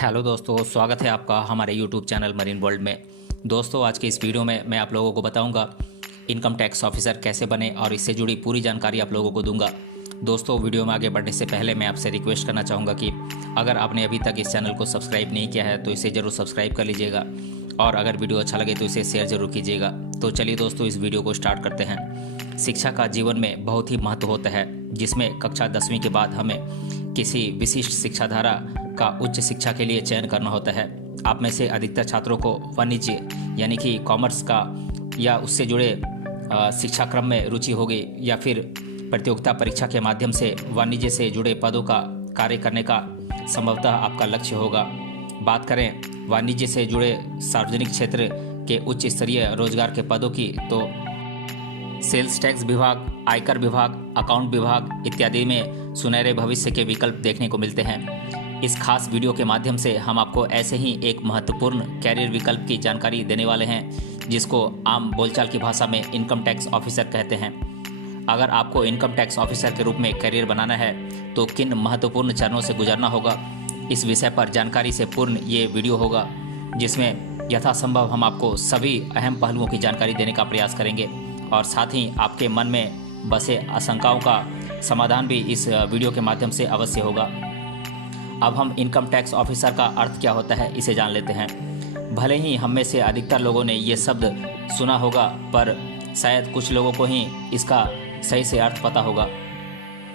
Hello दोस्तों, स्वागत है आपका हमारे यूट्यूब चैनल मरीन वर्ल्ड में। दोस्तों, आज के इस वीडियो में मैं आप लोगों को बताऊंगा इनकम टैक्स ऑफिसर कैसे बने और इससे जुड़ी पूरी जानकारी आप लोगों को दूंगा। दोस्तों, वीडियो में आगे बढ़ने से पहले मैं आपसे रिक्वेस्ट करना चाहूँगा कि अगर आपने अभी तक इस चैनल को सब्सक्राइब नहीं किया है तो इसे ज़रूर सब्सक्राइब कर लीजिएगा और अगर वीडियो अच्छा लगे तो इसे शेयर ज़रूर कीजिएगा। तो चलिए दोस्तों, इस वीडियो को स्टार्ट करते हैं। शिक्षा का जीवन में बहुत ही महत्व होता है, जिसमें कक्षा 10वीं के बाद हमें किसी विशिष्ट शिक्षाधारा का उच्च शिक्षा के लिए चयन करना होता है। आप में से अधिकतर छात्रों को वाणिज्य यानी कि कॉमर्स का या उससे जुड़े शिक्षा क्रम में रुचि होगी या फिर प्रतियोगिता परीक्षा के माध्यम से वाणिज्य से जुड़े पदों का कार्य करने का संभवतः आपका लक्ष्य होगा। बात करें वाणिज्य से जुड़े सार्वजनिक क्षेत्र के उच्च स्तरीय रोजगार के पदों की, तो सेल्स टैक्स विभाग, आयकर विभाग, अकाउंट विभाग इत्यादि में सुनहरे भविष्य के विकल्प देखने को मिलते हैं। इस खास वीडियो के माध्यम से हम आपको ऐसे ही एक महत्वपूर्ण कैरियर विकल्प की जानकारी देने वाले हैं, जिसको आम बोलचाल की भाषा में इनकम टैक्स ऑफिसर कहते हैं। अगर आपको इनकम टैक्स ऑफिसर के रूप में कैरियर बनाना है तो किन महत्वपूर्ण चरणों से गुजरना होगा, इस विषय पर जानकारी से पूर्ण ये वीडियो होगा, जिसमें यथासंभव हम आपको सभी अहम पहलुओं की जानकारी देने का प्रयास करेंगे और साथ ही आपके मन में बसे आशंकाओं का समाधान भी इस वीडियो के माध्यम से अवश्य होगा। अब हम इनकम टैक्स ऑफिसर का अर्थ क्या होता है इसे जान लेते हैं। भले ही हम में से अधिकतर लोगों ने ये शब्द सुना होगा, पर शायद कुछ लोगों को ही इसका सही से अर्थ पता होगा।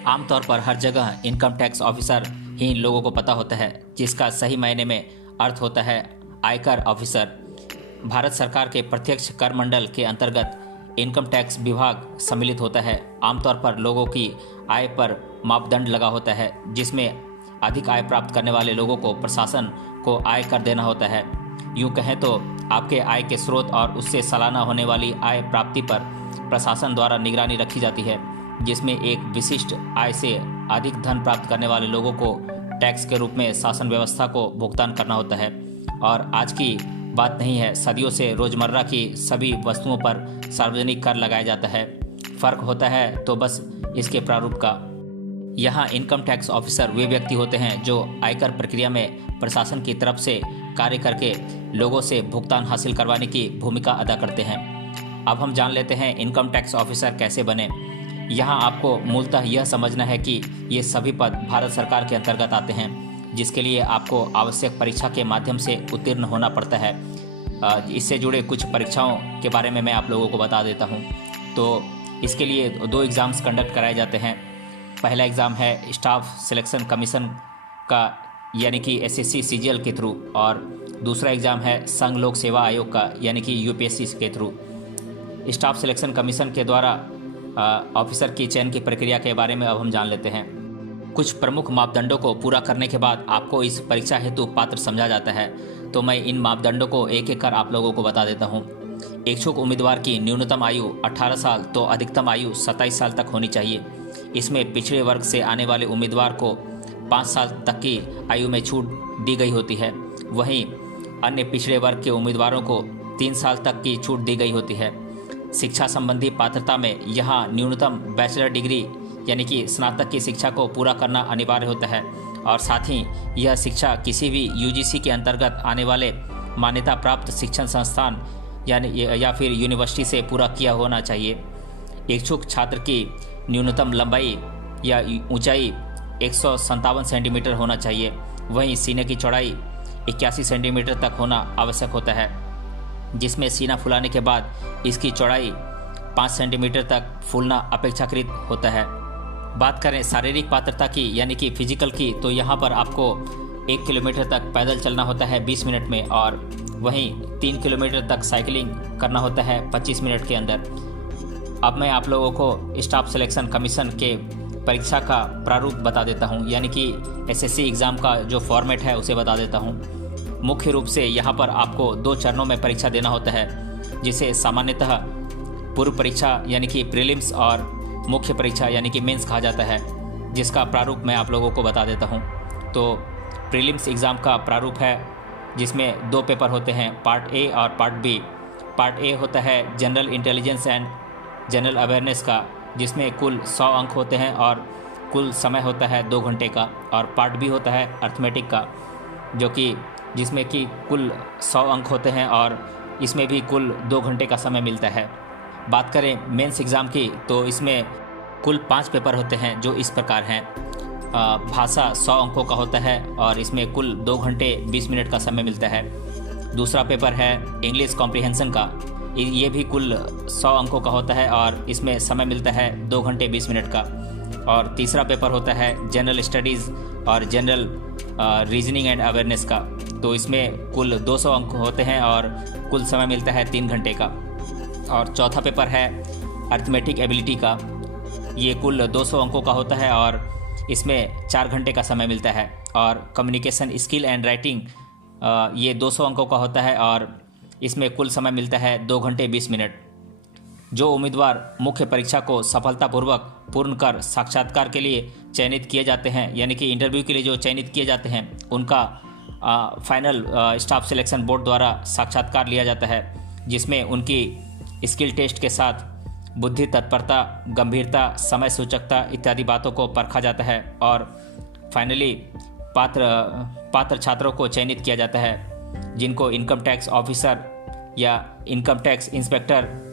आमतौर पर हर जगह इनकम टैक्स ऑफिसर ही लोगों को पता होता है, जिसका सही मायने में अर्थ होता है आयकर ऑफिसर। भारत सरकार के प्रत्यक्ष कर मंडल के अंतर्गत इनकम टैक्स विभाग सम्मिलित होता है। आमतौर पर लोगों की आय पर मापदंड लगा होता है, जिसमें अधिक आय प्राप्त करने वाले लोगों को प्रशासन को आय कर देना होता है। यूँ कहें तो आपके आय के स्रोत और उससे सालाना होने वाली आय प्राप्ति पर प्रशासन द्वारा निगरानी रखी जाती है, जिसमें एक विशिष्ट आय से अधिक धन प्राप्त करने वाले लोगों को टैक्स के रूप में शासन व्यवस्था को भुगतान करना होता है। और आज की बात नहीं है, सदियों से रोजमर्रा की सभी वस्तुओं पर सार्वजनिक कर लगाया जाता है। फर्क होता है तो बस इसके प्रारूप का। यहाँ इनकम टैक्स ऑफिसर वे व्यक्ति होते हैं जो आयकर प्रक्रिया में प्रशासन की तरफ से कार्य करके लोगों से भुगतान हासिल करवाने की भूमिका अदा करते हैं। अब हम जान लेते हैं इनकम टैक्स ऑफिसर कैसे बने। यहाँ आपको मूलतः यह समझना है कि ये सभी पद भारत सरकार के अंतर्गत आते हैं, जिसके लिए आपको आवश्यक परीक्षा के माध्यम से उत्तीर्ण होना पड़ता है। इससे जुड़े कुछ परीक्षाओं के बारे में मैं आप लोगों को बता देता हूँ। तो इसके लिए 2 एग्ज़ाम्स कंडक्ट कराए जाते हैं। पहला एग्ज़ाम है स्टाफ सिलेक्शन कमीशन का, यानी कि SSC CGL के थ्रू, और दूसरा एग्ज़ाम है संघ लोक सेवा आयोग का, यानी कि UPSC के थ्रू। स्टाफ सिलेक्शन कमीशन के द्वारा ऑफिसर की चयन की प्रक्रिया के बारे में अब हम जान लेते हैं। कुछ प्रमुख मापदंडों को पूरा करने के बाद आपको इस परीक्षा हेतु पात्र समझा जाता है। तो मैं इन मापदंडों को एक एक कर आप लोगों को बता देता हूँ। इच्छुक उम्मीदवार की न्यूनतम आयु 18 साल तो अधिकतम आयु 27 साल तक होनी चाहिए। इसमें पिछड़े वर्ग से आने वाले उम्मीदवार को 5 साल तक की आयु में छूट दी गई होती है। वहीं अन्य पिछड़े वर्ग के उम्मीदवारों को 3 साल तक की छूट दी गई होती है। शिक्षा संबंधी पात्रता में यहाँ न्यूनतम बैचलर डिग्री यानी कि स्नातक की शिक्षा को पूरा करना अनिवार्य होता है और साथ ही यह शिक्षा किसी भी UGC के अंतर्गत आने वाले मान्यता प्राप्त शिक्षण संस्थान या फिर यूनिवर्सिटी से पूरा किया होना चाहिए। इच्छुक छात्र की न्यूनतम लंबाई या ऊंचाई 157 सेंटीमीटर होना चाहिए। वहीं सीने की चौड़ाई 81 सेंटीमीटर तक होना आवश्यक होता है, जिसमें सीना फुलाने के बाद इसकी चौड़ाई 5 सेंटीमीटर तक फूलना अपेक्षाकृत होता है। बात करें शारीरिक पात्रता की यानी कि फिजिकल की, तो यहाँ पर आपको 1 किलोमीटर तक पैदल चलना होता है 20 मिनट में, और वहीं 3 किलोमीटर तक साइकिलिंग करना होता है 25 मिनट के अंदर। अब मैं आप लोगों को स्टाफ सिलेक्शन कमीशन के परीक्षा का प्रारूप बता देता हूँ, यानी कि SSC एग्ज़ाम का जो फॉर्मेट है उसे बता देता हूँ। मुख्य रूप से यहाँ पर आपको 2 चरणों में परीक्षा देना होता है, जिसे सामान्यतः पूर्व परीक्षा यानी कि प्रीलिम्स और मुख्य परीक्षा यानी कि मेंस कहा जाता है, जिसका प्रारूप मैं आप लोगों को बता देता हूँ। तो प्रीलिम्स एग्ज़ाम का प्रारूप है, जिसमें 2 पेपर होते हैं, पार्ट A और पार्ट B। पार्ट A होता है general intelligence and general awareness का, जिसमें कुल 100 अंक होते हैं और कुल समय होता है 2 घंटे का, और पार्ट B होता है अर्थमेटिक का, जो कि जिसमें कि कुल 100 अंक होते हैं और इसमें भी कुल 2 घंटे का समय मिलता है। बात करें मेंस एग्ज़ाम की तो इसमें कुल 5 पेपर होते हैं जो इस प्रकार हैं। भाषा 100 अंकों का होता है और इसमें कुल 2 घंटे 20 मिनट का समय मिलता है। दूसरा पेपर है इंग्लिश कॉम्प्रिहेंशन का, ये भी कुल 100 अंकों का होता है और इसमें समय मिलता है 2 घंटे 20 मिनट का। और तीसरा पेपर होता है जनरल स्टडीज़ और जनरल रीजनिंग एंड अवेयरनेस का, तो इसमें कुल 200 अंक होते हैं और कुल समय मिलता है 3 घंटे का। और चौथा पेपर है अर्थमेटिक एबिलिटी का, ये कुल 200 अंकों का होता है और इसमें 4 घंटे का समय मिलता है। और कम्युनिकेशन स्किल एंड राइटिंग ये 200 अंकों का होता है और इसमें कुल समय मिलता है 2 घंटे 20 मिनट। जो उम्मीदवार मुख्य परीक्षा को सफलतापूर्वक पूर्ण कर साक्षात्कार के लिए चयनित किए जाते हैं, यानी कि इंटरव्यू के लिए जो चयनित किए जाते हैं, उनका फाइनल स्टाफ सिलेक्शन बोर्ड द्वारा साक्षात्कार लिया जाता है, जिसमें उनकी स्किल टेस्ट के साथ बुद्धि, तत्परता, गंभीरता, समय सूचकता इत्यादि बातों को परखा जाता है और फाइनली पात्र छात्रों को चयनित किया जाता है, जिनको इनकम टैक्स ऑफिसर या इनकम टैक्स इंस्पेक्टर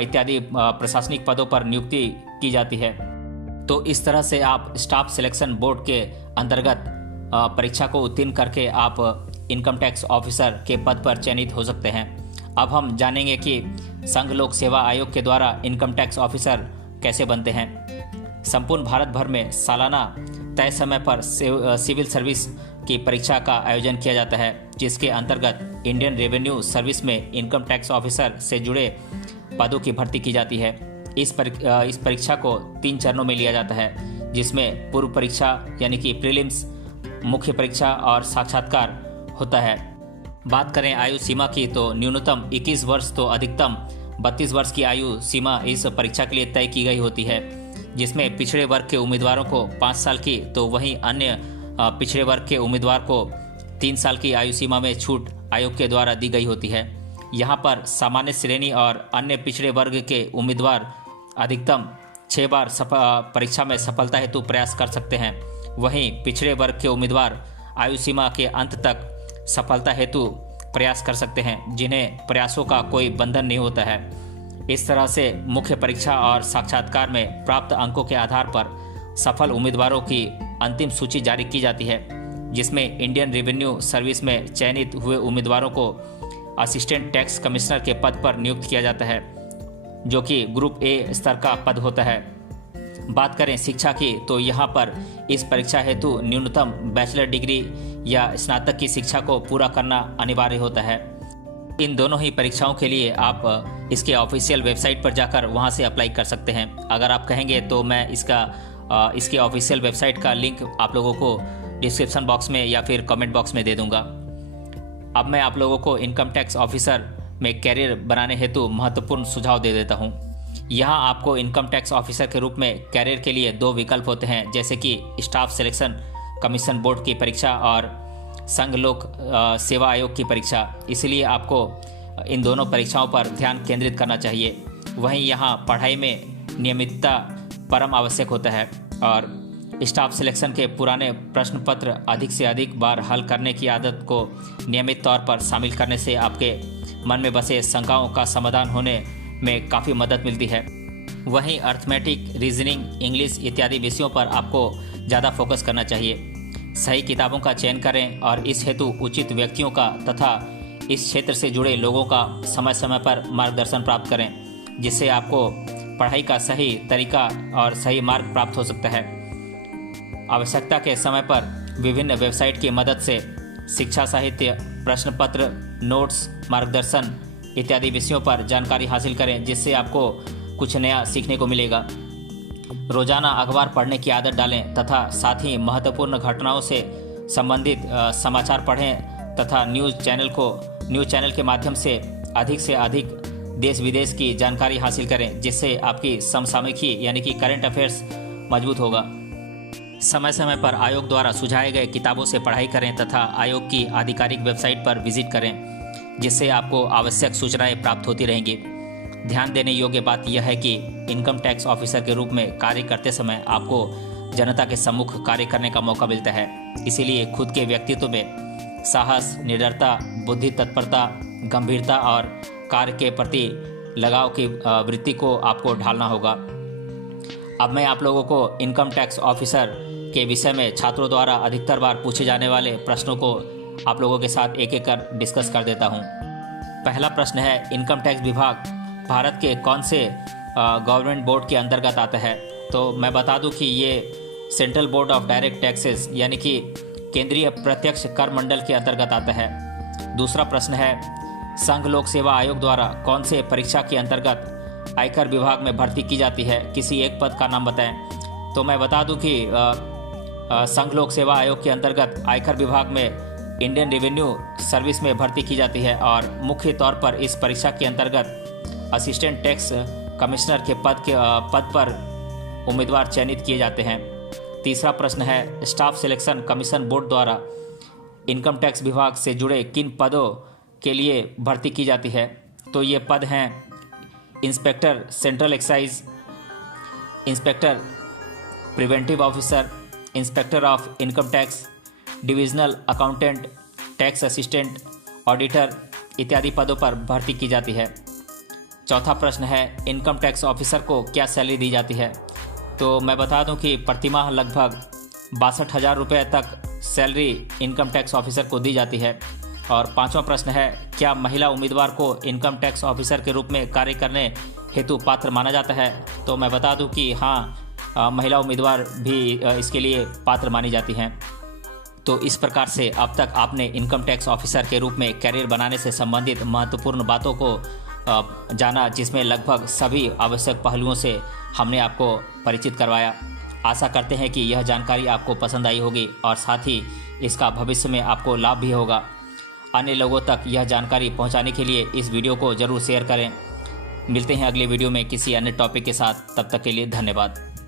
इत्यादि प्रशासनिक पदों पर नियुक्ति की जाती है। तो इस तरह से आप स्टाफ सिलेक्शन बोर्ड के अंतर्गत परीक्षा को उत्तीर्ण करके आप इनकम टैक्स ऑफिसर के पद पर चयनित हो सकते हैं। अब हम जानेंगे कि संघ लोक सेवा आयोग के द्वारा इनकम टैक्स ऑफिसर कैसे बनते हैं। संपूर्ण भारत भर में सालाना तय समय पर सिविल सर्विस की परीक्षा का आयोजन किया जाता है, जिसके अंतर्गत इंडियन रेवेन्यू सर्विस में इनकम टैक्स ऑफिसर से जुड़े पदों की भर्ती की जाती है। इस परीक्षा को 3 चरणों में लिया जाता है, जिसमें पूर्व परीक्षा यानी कि प्रीलिम्स, मुख्य परीक्षा और साक्षात्कार होता है। बात करें आयु सीमा की तो न्यूनतम 21 वर्ष तो अधिकतम 32 वर्ष की आयु सीमा इस परीक्षा के लिए तय की गई होती है, जिसमें पिछड़े वर्ग के उम्मीदवारों को 5 साल की तो वहीं अन्य पिछड़े वर्ग के उम्मीदवार को 3 साल की आयु सीमा में छूट आयोग के द्वारा दी गई होती है। यहाँ पर सामान्य श्रेणी और अन्य पिछड़े वर्ग के उम्मीदवार अधिकतम 6 बार परीक्षा में सफलता हेतु प्रयास कर सकते हैं। वहीं पिछड़े वर्ग के उम्मीदवार आयु सीमा के अंत तक सफलता हेतु प्रयास कर सकते हैं, जिन्हें प्रयासों का कोई बंधन नहीं होता है। इस तरह से मुख्य परीक्षा और साक्षात्कार में प्राप्त अंकों के आधार पर सफल उम्मीदवारों की अंतिम सूची जारी की जाती है, जिसमें इंडियन रेवेन्यू सर्विस में चयनित हुए उम्मीदवारों को असिस्टेंट टैक्स कमिश्नर के पद पर नियुक्त किया जाता है, जो कि ग्रुप ए स्तर का पद होता है। बात करें शिक्षा की तो यहाँ पर इस परीक्षा हेतु न्यूनतम बैचलर डिग्री या स्नातक की शिक्षा को पूरा करना अनिवार्य होता है। इन दोनों ही परीक्षाओं के लिए आप इसके ऑफिशियल वेबसाइट पर जाकर वहाँ से अप्लाई कर सकते हैं। अगर आप कहेंगे तो मैं इसके ऑफिशियल वेबसाइट का लिंक आप लोगों को डिस्क्रिप्शन बॉक्स में या फिर कमेंट बॉक्स में दे दूंगा। अब मैं आप लोगों को इनकम टैक्स ऑफिसर में कैरियर बनाने हेतु महत्वपूर्ण सुझाव दे देता हूँ। यहाँ आपको इनकम टैक्स ऑफिसर के रूप में कैरियर के लिए 2 विकल्प होते हैं, जैसे कि स्टाफ सिलेक्शन कमीशन बोर्ड की परीक्षा और संघ लोक सेवा आयोग की परीक्षा। इसलिए आपको इन दोनों परीक्षाओं पर ध्यान केंद्रित करना चाहिए। वहीं यहाँ पढ़ाई में नियमितता परम आवश्यक होता है और स्टाफ सिलेक्शन के पुराने प्रश्न पत्र अधिक से अधिक बार हल करने की आदत को नियमित तौर पर शामिल करने से आपके मन में बसे शंकाओं का समाधान होने में काफ़ी मदद मिलती है। वहीं अर्थमेटिक, रीजनिंग, इंग्लिश इत्यादि विषयों पर आपको ज़्यादा फोकस करना चाहिए। सही किताबों का चयन करें और इस हेतु उचित व्यक्तियों का तथा इस क्षेत्र से जुड़े लोगों का समय समय पर मार्गदर्शन प्राप्त करें, जिससे आपको पढ़ाई का सही तरीका और सही मार्ग प्राप्त हो सकता है। आवश्यकता के समय पर विभिन्न वेबसाइट की मदद से शिक्षा साहित्य, प्रश्न पत्र, नोट्स, मार्गदर्शन इत्यादि विषयों पर जानकारी हासिल करें, जिससे आपको कुछ नया सीखने को मिलेगा। रोजाना अखबार पढ़ने की आदत डालें तथा साथ ही महत्वपूर्ण घटनाओं से संबंधित समाचार पढ़ें तथा न्यूज़ चैनल के माध्यम से अधिक देश विदेश की जानकारी हासिल करें, जिससे आपकी समसामयिकी यानी कि करंट अफेयर्स मजबूत होगा। समय समय पर आयोग द्वारा सुझाए गए किताबों से पढ़ाई करें तथा आयोग की आधिकारिक वेबसाइट पर विजिट करें, जिससे आपको आवश्यक सूचनाएं प्राप्त होती रहेंगी। ध्यान देने योग्य बात यह है कि इनकम टैक्स ऑफिसर के रूप में कार्य करते समय आपको जनता के सम्मुख कार्य करने का मौका मिलता है। इसीलिए खुद के व्यक्तित्व में साहस, निडरता, बुद्धि, तत्परता, गंभीरता और कार्य के प्रति लगाव की वृत्ति को आपको ढालना होगा। अब मैं आप लोगों को इनकम टैक्स ऑफिसर के विषय में छात्रों द्वारा अधिकतर बार पूछे जाने वाले प्रश्नों को आप लोगों के साथ एक एक कर डिस्कस कर देता हूं। पहला प्रश्न है, इनकम टैक्स विभाग भारत के कौन से गवर्नमेंट बोर्ड के अंतर्गत आता है? तो मैं बता दूं कि ये central board of direct taxes यानी कि केंद्रीय प्रत्यक्ष कर मंडल के अंतर्गत आता है। दूसरा प्रश्न है, संघ लोक सेवा आयोग द्वारा कौन से परीक्षा के अंतर्गत आयकर विभाग में भर्ती की जाती है? किसी एक पद का नाम बताएं। तो मैं बता दूं कि संघ लोक सेवा आयोग के अंतर्गत आयकर विभाग में इंडियन रेवेन्यू सर्विस में भर्ती की जाती है और मुख्य तौर पर इस परीक्षा के अंतर्गत असिस्टेंट टैक्स कमिश्नर के पद पर उम्मीदवार चयनित किए जाते हैं। तीसरा प्रश्न है, स्टाफ सिलेक्शन कमीशन बोर्ड द्वारा इनकम टैक्स विभाग से जुड़े किन पदों के लिए भर्ती की जाती है? तो ये पद हैं inspector central excise, inspector preventive officer, inspector of income tax, divisional accountant, tax assistant, auditor इत्यादि पदों पर भर्ती की जाती है। चौथा प्रश्न है, इनकम टैक्स ऑफिसर को क्या सैलरी दी जाती है? तो मैं बता दूं कि प्रतिमाह लगभग 62,000 रुपये तक सैलरी इनकम टैक्स ऑफिसर को दी जाती है। और पांचवा प्रश्न है, क्या महिला उम्मीदवार को इनकम टैक्स ऑफिसर के रूप में कार्य करने हेतु पात्र माना जाता है? तो मैं बता दूं कि हाँ, महिला उम्मीदवार भी इसके लिए पात्र मानी जाती हैं। तो इस प्रकार से अब तक आपने इनकम टैक्स ऑफिसर के रूप में कैरियर बनाने से संबंधित महत्वपूर्ण बातों को जाना, जिसमें लगभग सभी आवश्यक पहलुओं से हमने आपको परिचित करवाया। आशा करते हैं कि यह जानकारी आपको पसंद आई होगी और साथ ही इसका भविष्य में आपको लाभ भी होगा। अन्य लोगों तक यह जानकारी पहुंचाने के लिए इस वीडियो को ज़रूर शेयर करें। मिलते हैं अगले वीडियो में किसी अन्य टॉपिक के साथ, तब तक के लिए धन्यवाद।